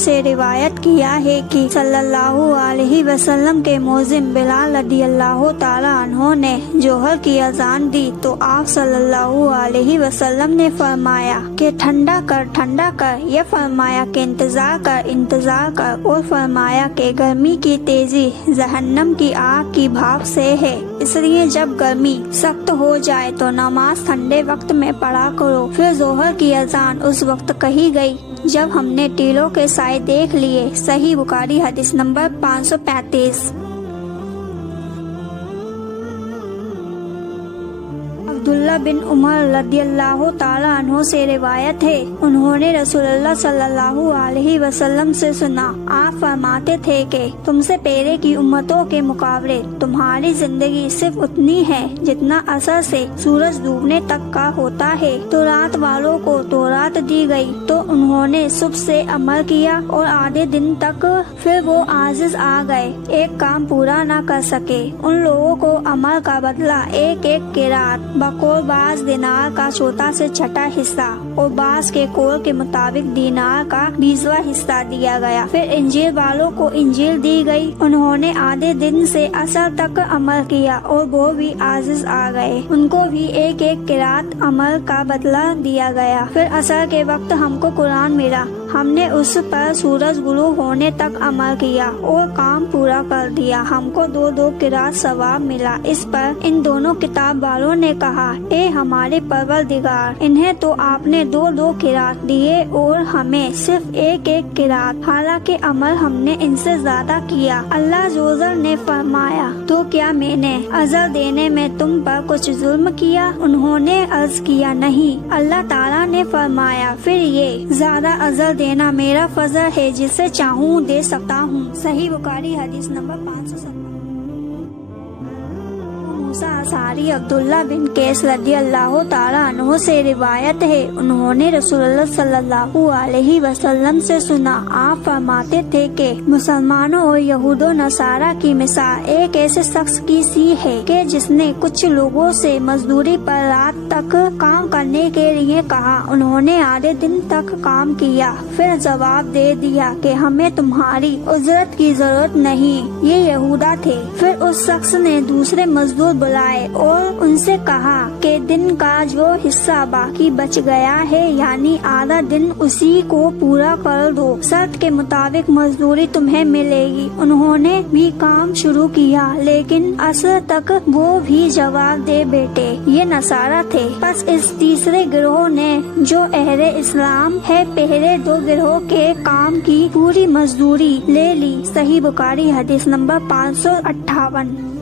سے روایت کیا ہے کہ صلی اللہ علیہ وسلم کے مؤذن بلال رضی اللہ تعالیٰ عنہ نے ظہر کی اذان دی تو آپ صلی اللہ علیہ وسلم نے فرمایا کہ ٹھنڈا کر، یہ فرمایا کہ انتظار کر، اور فرمایا کہ گرمی کی تیزی جہنم کی آگ کی بھاپ سے ہے، اس لیے جب گرمی سخت ہو جائے تو نماز ٹھنڈے وقت میں پڑھا کرو۔ پھر ظہر کی اذان اس وقت کہی گئی جب ہم نے ٹیلوں کے سائے دیکھ لیے۔ صحیح بخاری حدیث نمبر 535۔ عبداللہ بن عمر رضی اللہ تعالیٰ عنہ سے روایت ہے، انہوں نے رسول اللہ صلی اللہ علیہ وسلم سے سنا، آپ فرماتے تھے کہ تم سے پہلے کی امتوں کے مقابلے تمہاری زندگی صرف اتنی ہے جتنا عصر سے سورج ڈوبنے تک کا ہوتا ہے، تو رات والوں کو تورات دی گئی تو انہوں نے صبح سے عمل کیا اور آدھے دن تک، پھر وہ عاجز آ گئے، ایک کام پورا نہ کر سکے۔ ان لوگوں کو عمل کا بدلہ ایک قرات بقول بعض دینار کا چوتھا سے چھٹا حصہ اور بعض کے قول کے مطابق دینار کا 20واں حصہ دیا گیا۔ پھر انجیل والوں کو انجیل دی گئی، انہوں نے آدھے دن سے عصر تک عمل کیا اور وہ بھی عاجز آ گئے، ان کو بھی ایک قرات عمل کا بدلہ دیا گیا۔ پھر عصر کے وقت ہم کو قرآن ملا، ہم نے اس پر سورج غروب ہونے تک عمل کیا اور کام پورا کر دیا، ہم کو 2 قرات ثواب ملا۔ اس پر ان دونوں کتاب والوں نے کہا، اے ہمارے پروردگار، انہیں تو آپ نے 2 قرات دیے اور ہمیں صرف ایک قرات، حالانکہ عمل ہم نے ان سے زیادہ کیا۔ اللہ عزوجل نے فرمایا، تو کیا میں نے اجر دینے میں تم پر کچھ ظلم کیا؟ انہوں نے عرض کیا، نہیں۔ اللہ تعالیٰ نے فرمایا، پھر یہ زیادہ اجر دینا میرا فضل ہے، جسے چاہوں دے سکتا ہوں۔ صحیح بخاری حدیث نمبر 570۔ موسیٰ اشعری عبداللہ بن قیس رضی اللہ تعالیٰ عنہ سے روایت ہے، انہوں نے رسول اللہ صلی اللہ علیہ وسلم سے سنا، آپ فرماتے تھے کہ مسلمانوں اور یہود و نصارہ کی مثال ایک ایسے شخص کی سی ہے کہ جس نے کچھ لوگوں سے مزدوری پر رات تک کام کرنے کے لیے کہا، انہوں نے آدھے دن تک کام کیا، پھر جواب دے دیا کہ ہمیں تمہاری اجرت کی ضرورت نہیں، یہ یہودہ تھے۔ پھر اس شخص نے دوسرے مزدور بلائے اور ان سے کہا کہ دن کا جو حصہ باقی بچ گیا ہے یعنی آدھا دن، اسی کو پورا کر دو، شرط کے مطابق مزدوری تمہیں ملے گی۔ انہوں نے بھی کام شروع کیا لیکن عصر تک وہ بھی جواب دے بیٹھے، یہ نصارہ تھے۔ پس اس تیسرے گروہ نے جو اہل اسلام ہے پہلے 2 گروہ کے کام کی پوری مزدوری لے لی۔ صحیح بخاری حدیث نمبر 558۔